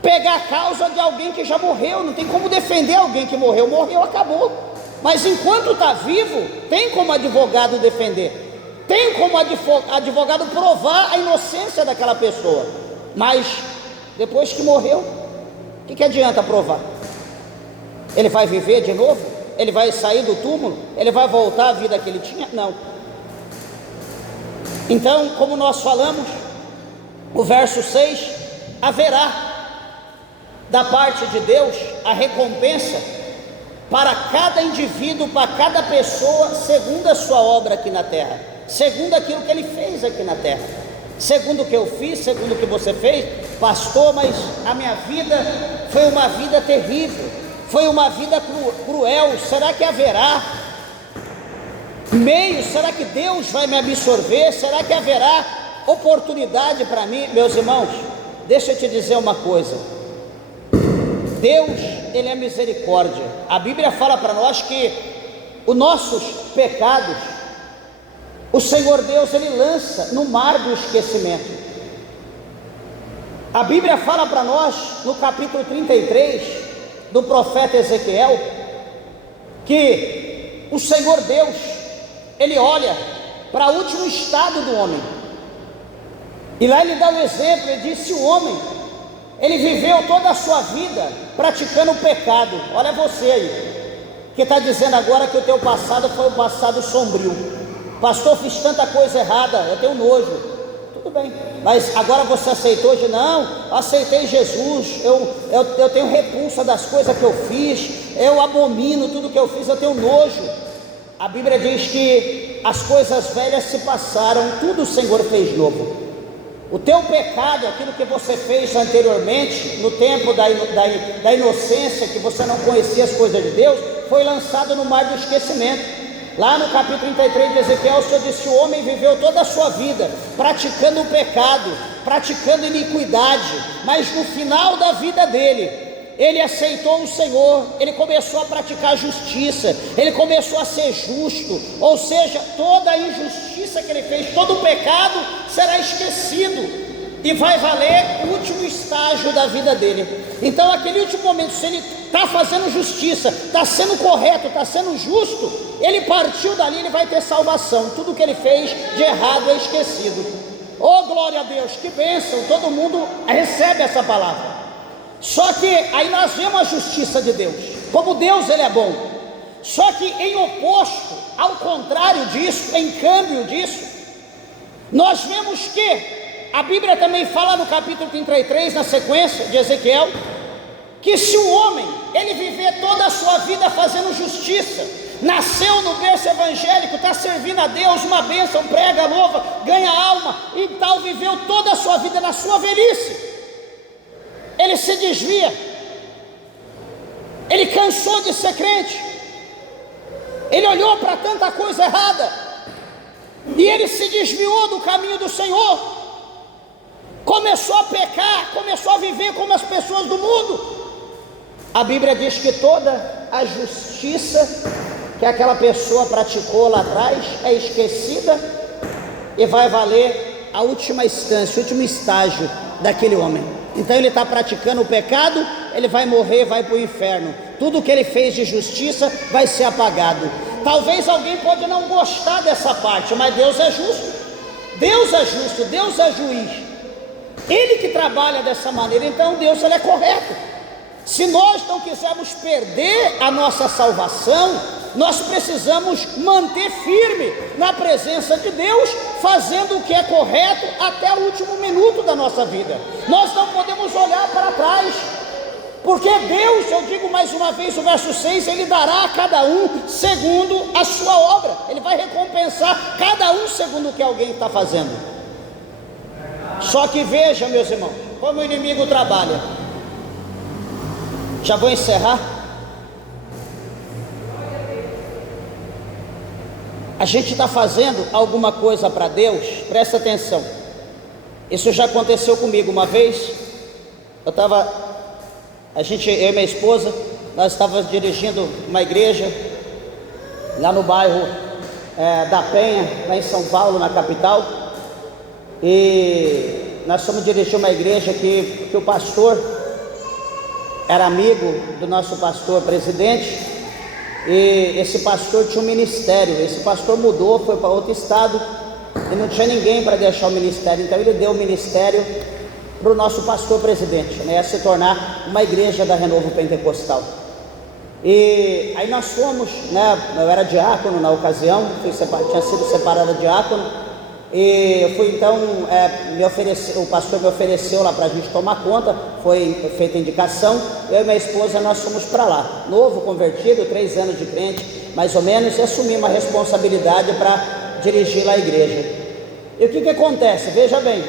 pegar a causa de alguém que já morreu, não tem como defender alguém que morreu, acabou. Mas enquanto está vivo, tem como advogado defender, tem como advogado provar a inocência daquela pessoa. Mas depois que morreu, o que adianta provar? Ele vai viver de novo? Ele vai sair do túmulo? Ele vai voltar à vida que ele tinha? Não. Então, como nós falamos, o verso 6, haverá da parte de Deus a recompensa para cada indivíduo, para cada pessoa, segundo a sua obra aqui na terra, segundo aquilo que ele fez aqui na terra, segundo o que eu fiz, segundo o que você fez, pastor, mas a minha vida foi uma vida terrível, foi uma vida cruel. Será que haverá meio? Será que Deus vai me absorver? Será que haverá oportunidade para mim? Meus irmãos, deixa eu te dizer uma coisa: Deus, Ele é misericórdia. A Bíblia fala para nós que os nossos pecados, o Senhor Deus, Ele lança no mar do esquecimento. A Bíblia fala para nós, no capítulo 33 do profeta Ezequiel, que o Senhor Deus, Ele olha para o último estado do homem, e lá Ele dá um exemplo. Ele diz: se o homem, ele viveu toda a sua vida praticando o pecado. Olha você aí, que está dizendo agora que o teu passado foi um passado sombrio. Pastor, fiz tanta coisa errada, eu tenho nojo. Tudo bem, mas agora você aceitou hoje? Não, aceitei Jesus, eu tenho repulsa das coisas que eu fiz, eu abomino tudo que eu fiz, eu tenho nojo. A Bíblia diz que as coisas velhas se passaram, tudo o Senhor fez novo. O teu pecado, aquilo que você fez anteriormente, no tempo da inocência, que você não conhecia as coisas de Deus, foi lançado no mar do esquecimento. Lá no capítulo 33 de Ezequiel, o Senhor disse que o homem viveu toda a sua vida praticando o pecado, praticando iniquidade, mas no final da vida dele, ele aceitou o Senhor, ele começou a praticar a justiça, ele começou a ser justo, ou seja, toda a injustiça que ele fez, todo o pecado será esquecido, e vai valer o último estágio da vida dele. Então aquele último momento, se ele está fazendo justiça, está sendo correto, está sendo justo, ele partiu dali, ele vai ter salvação. Tudo que ele fez de errado é esquecido. Oh, glória a Deus, que bênção, todo mundo recebe essa palavra. Só que aí nós vemos a justiça de Deus, como Deus, Ele é bom. Só que em oposto, ao contrário disso, em câmbio disso, nós vemos que a Bíblia também fala no capítulo 33, na sequência de Ezequiel, que se o homem, ele viver toda a sua vida fazendo justiça, nasceu no berço evangélico, está servindo a Deus, uma bênção, prega, louva, ganha alma e tal, viveu toda a sua vida na sua velhice, ele se desvia, ele cansou de ser crente, ele olhou para tanta coisa errada, e ele se desviou do caminho do Senhor, começou a pecar, começou a viver como as pessoas do mundo. A Bíblia diz que toda a justiça que aquela pessoa praticou lá atrás é esquecida, e vai valer a última instância, o último estágio daquele homem. Então ele está praticando o pecado, ele vai morrer, vai para o inferno. Tudo que ele fez de justiça vai ser apagado. Talvez alguém pode não gostar dessa parte, mas Deus é justo. Deus é justo, Deus é juiz. Ele que trabalha dessa maneira, então Deus, Ele é correto. Se nós não quisermos perder a nossa salvação, nós precisamos manter firme na presença de Deus, fazendo o que é correto até o último minuto da nossa vida. Nós não podemos olhar para trás, porque Deus, eu digo mais uma vez o verso 6, Ele dará a cada um segundo a sua obra. Ele vai recompensar cada um segundo o que alguém está fazendo. Só que veja, meus irmãos, como o inimigo trabalha. Já vou encerrar. A gente está fazendo alguma coisa para Deus, presta atenção. Isso já aconteceu comigo uma vez. Eu e minha esposa, nós estávamos dirigindo uma igreja lá no bairro da Penha, lá em São Paulo, na capital. E nós fomos dirigir uma igreja que o pastor era amigo do nosso pastor presidente, e esse pastor tinha um ministério. Esse pastor mudou, foi para outro estado e não tinha ninguém para deixar o ministério, então ele deu o ministério para o nosso pastor presidente, né, ia se tornar uma igreja da Renovo Pentecostal. E aí nós fomos, né, eu era diácono na ocasião, tinha sido separado diácono. E eu fui então, o pastor me ofereceu lá para a gente tomar conta, foi feita a indicação, eu e minha esposa nós fomos para lá, novo convertido, 3 anos de crente, mais ou menos, e assumi uma responsabilidade para dirigir lá a igreja. E o que acontece? Veja bem,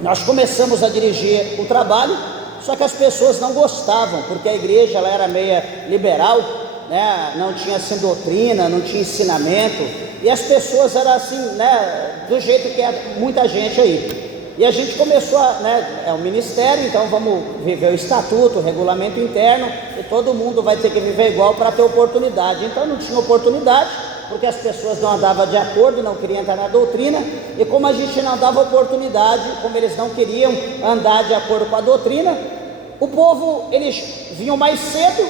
Nós começamos a dirigir o trabalho, só que as pessoas não gostavam, porque a igreja ela era meia liberal, né? Não tinha assim doutrina, não tinha ensinamento, e as pessoas eram assim, né? Do jeito que é muita gente aí. E a gente começou a, né? É um ministério, então vamos viver o estatuto, o regulamento interno, e todo mundo vai ter que viver igual para ter oportunidade. Então não tinha oportunidade, porque as pessoas não andavam de acordo, não queriam entrar na doutrina, e como a gente não dava oportunidade, como eles não queriam andar de acordo com a doutrina, o povo, eles vinham mais cedo,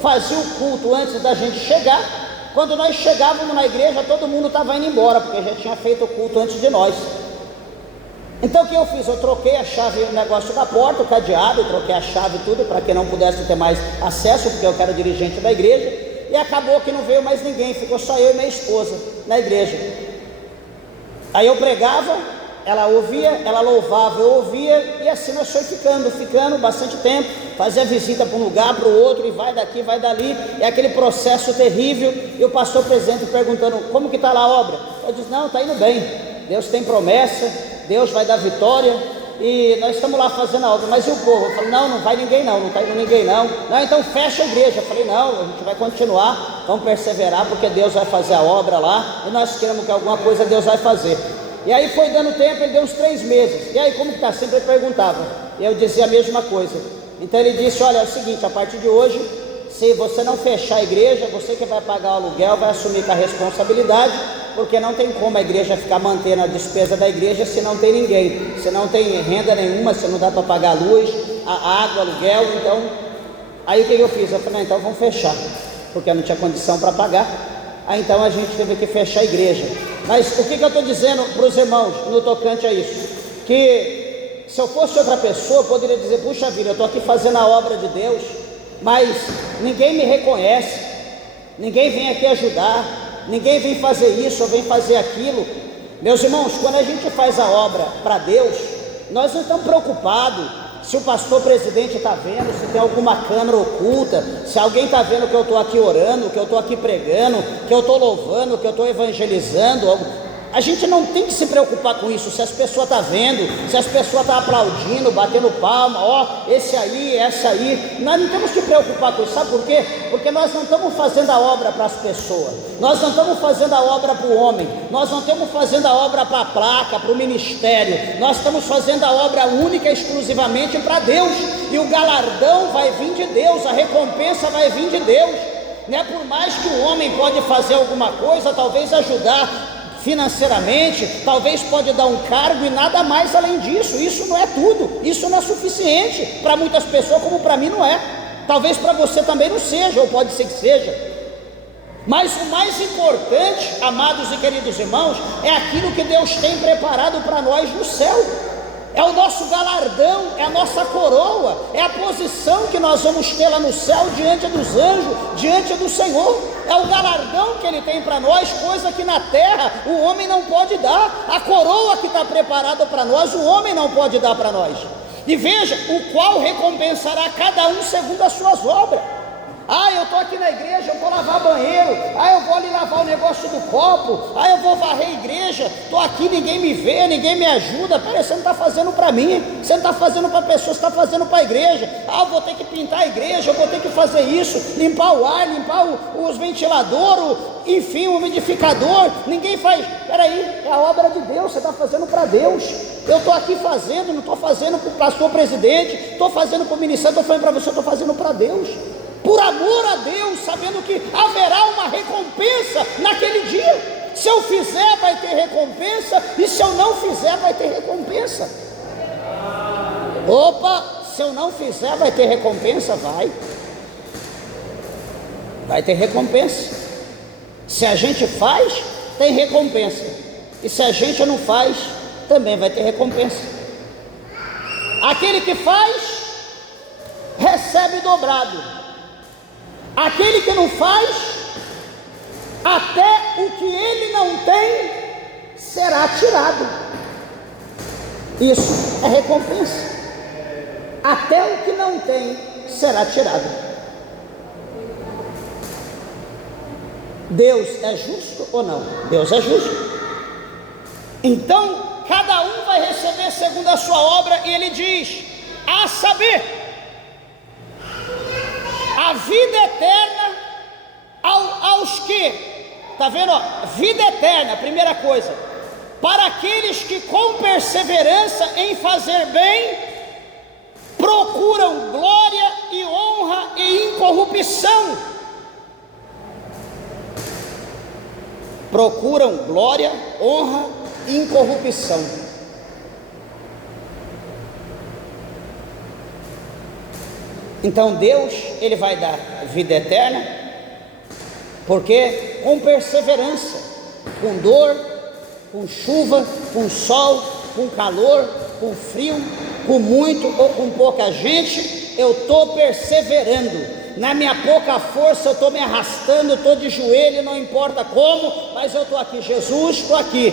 faziam o culto antes da gente chegar. Quando nós chegávamos na igreja, todo mundo estava indo embora, porque já tinha feito o culto antes de nós. Então o que eu fiz? Eu troquei a chave, o negócio da porta, o cadeado, troquei a chave e tudo, para que não pudesse ter mais acesso, porque eu era dirigente da igreja. E acabou que não veio mais ninguém, ficou só eu e minha esposa na igreja. Aí eu pregava, ela ouvia, ela louvava, eu ouvia, e assim nós fomos ficando bastante tempo, fazia visita para um lugar, para o outro, e vai daqui, vai dali, é aquele processo terrível, e o pastor presente perguntando, como que está lá a obra? Eu disse, não, está indo bem, Deus tem promessa, Deus vai dar vitória, e nós estamos lá fazendo a obra, mas e o povo? Eu falei, não vai ninguém não está indo ninguém não, então fecha a igreja. Eu falei, não, a gente vai continuar, vamos perseverar, porque Deus vai fazer a obra lá, e nós queremos que alguma coisa Deus vai fazer. E aí foi dando tempo, ele deu uns 3 meses, e aí como que está? Sempre ele perguntava, e eu dizia a mesma coisa. Então ele disse, olha, é o seguinte, a partir de hoje, se você não fechar a igreja, você que vai pagar o aluguel, vai assumir com a responsabilidade, porque não tem como a igreja ficar mantendo a despesa da igreja se não tem ninguém, se não tem renda nenhuma, se não dá para pagar a luz, a água, aluguel. Então, aí o que eu fiz? Eu falei, então vamos fechar, porque eu não tinha condição para pagar. Aí então a gente teve que fechar a igreja. Mas o que eu estou dizendo para os irmãos no tocante a isso? Que se eu fosse outra pessoa, eu poderia dizer, puxa vida, eu estou aqui fazendo a obra de Deus, mas ninguém me reconhece, ninguém vem aqui ajudar, ninguém vem fazer isso ou vem fazer aquilo. Meus irmãos, quando a gente faz a obra para Deus, nós não estamos preocupados se o pastor presidente está vendo, se tem alguma câmera oculta, se alguém está vendo que eu estou aqui orando, que eu estou aqui pregando, que eu estou louvando, que eu estou evangelizando. A gente não tem que se preocupar com isso, se as pessoas estão vendo, se as pessoas estão aplaudindo, batendo palma, ó, esse aí, essa aí. Nós não temos que preocupar com isso, sabe por quê? Porque nós não estamos fazendo a obra para as pessoas, nós não estamos fazendo a obra para o homem, nós não estamos fazendo a obra para a placa, para o ministério, nós estamos fazendo a obra única e exclusivamente para Deus, e o galardão vai vir de Deus, a recompensa vai vir de Deus, né? Por mais que o homem pode fazer alguma coisa, talvez ajudar financeiramente, talvez pode dar um cargo e nada mais além disso. Isso não é tudo, isso não é suficiente para muitas pessoas, como para mim não é, talvez para você também não seja, ou pode ser que seja. Mas o mais importante, amados e queridos irmãos, é aquilo que Deus tem preparado para nós no céu. É o nosso galardão, é a nossa coroa, é a posição que nós vamos ter lá no céu, diante dos anjos, diante do Senhor. É o galardão que Ele tem para nós, coisa que na terra o homem não pode dar. A coroa que está preparada para nós, o homem não pode dar para nós. E veja, o qual recompensará cada um segundo as suas obras. Eu estou aqui na igreja, eu vou lavar banheiro, eu vou ali lavar o negócio do copo, eu vou varrer a igreja, estou aqui, ninguém me vê, ninguém me ajuda. Peraí, você não está fazendo para mim, você não está fazendo para pessoas, você está fazendo para a igreja. Eu vou ter que pintar a igreja, eu vou ter que fazer isso, limpar o ar, limpar os ventiladores, enfim, o umidificador. Ninguém faz. Peraí, é a obra de Deus, você está fazendo para Deus. Eu estou aqui fazendo, não estou fazendo para o pastor presidente, estou fazendo para o ministério, estou fazendo para você, estou fazendo para Deus, por amor a Deus, sabendo que haverá uma recompensa naquele dia. Se eu fizer, vai ter recompensa, e se eu não fizer, vai ter recompensa. Opa, se eu não fizer, vai ter recompensa? Vai ter recompensa. Se a gente faz, tem recompensa, e se a gente não faz, também vai ter recompensa. Aquele que faz, recebe dobrado. Aquele que não faz, até o que ele não tem será tirado. Isso é recompensa. Até o que não tem será tirado. Deus é justo ou não? Deus é justo. Então, cada um vai receber segundo a sua obra, e ele diz, a saber, a vida eterna aos que, está vendo, ó, vida eterna, primeira coisa, para aqueles que com perseverança em fazer bem, procuram glória e honra e incorrupção. Procuram glória, honra e incorrupção. Então Deus, Ele vai dar vida eterna, porque com perseverança, com dor, com chuva, com sol, com calor, com frio, com muito ou com pouca gente, eu estou perseverando. Na minha pouca força eu estou me arrastando, estou de joelho, não importa como, mas eu estou aqui. Jesus, estou aqui.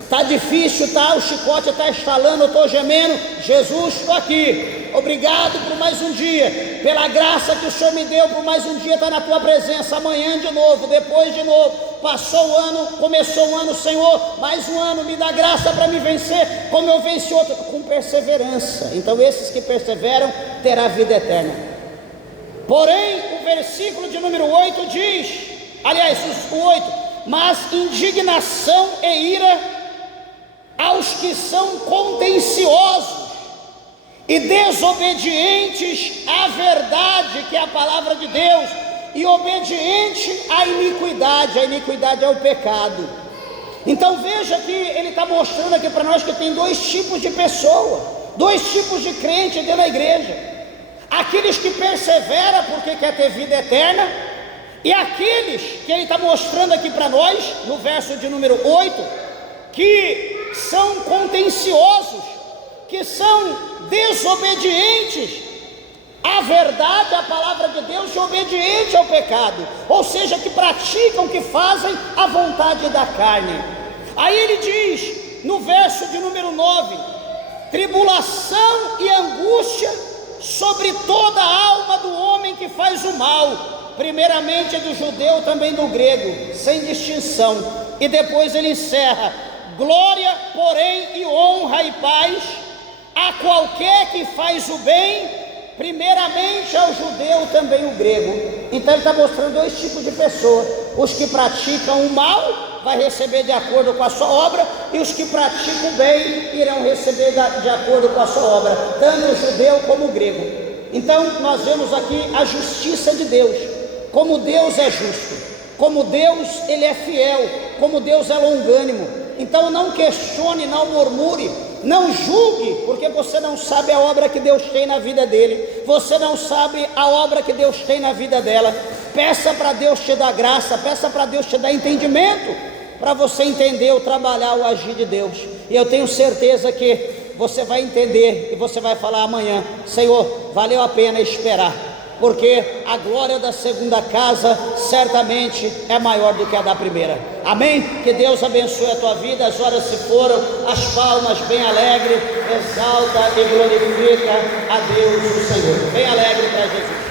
Está difícil, tá? O chicote está estalando, eu estou gemendo. Jesus, estou aqui. Obrigado por mais um dia, pela graça que o Senhor me deu, por mais um dia estar na tua presença. Amanhã de novo, depois de novo. Passou o ano, começou o ano, Senhor, mais um ano, me dá graça para me vencer, como eu venci outro, com perseverança. Então esses que perseveram, terá vida eterna. Porém, o versículo de número 8 diz, aliás, o 8, mas indignação e ira aos que são contenciosos e desobedientes à verdade, que é a palavra de Deus, e obediente à iniquidade. A iniquidade é o pecado. Então veja que ele está mostrando aqui para nós que tem dois tipos de pessoa, dois tipos de crente dentro da igreja: aqueles que perseveram porque quer ter vida eterna, e aqueles que ele está mostrando aqui para nós, no verso de número 8, que são contenciosos, que são desobedientes à verdade, à palavra de Deus, e obediente ao pecado, ou seja, que praticam, que fazem a vontade da carne. Aí ele diz, no verso de número 9, tribulação e angústia sobre toda a alma do homem que faz o mal, primeiramente do judeu, também do grego, sem distinção. E depois ele encerra, glória, porém, e honra e paz a qualquer que faz o bem, primeiramente ao judeu, também o grego. Então ele está mostrando dois tipos de pessoas: os que praticam o mal vai receber de acordo com a sua obra, e os que praticam o bem irão receber de acordo com a sua obra, tanto o judeu como o grego. Então nós vemos aqui a justiça de Deus, como Deus é justo, como Deus ele é fiel, como Deus é longânimo. Então não questione, não murmure, não julgue, porque você não sabe a obra que Deus tem na vida dele, você não sabe a obra que Deus tem na vida dela. Peça para Deus te dar graça, peça para Deus te dar entendimento, para você entender o trabalhar, o agir de Deus. E eu tenho certeza que você vai entender, e você vai falar amanhã: Senhor, valeu a pena esperar, porque a glória da segunda casa certamente é maior do que a da primeira. Amém? Que Deus abençoe a tua vida. As horas se foram, as palmas bem alegre, exalta e glorifica a Deus o Senhor, bem alegre para Jesus.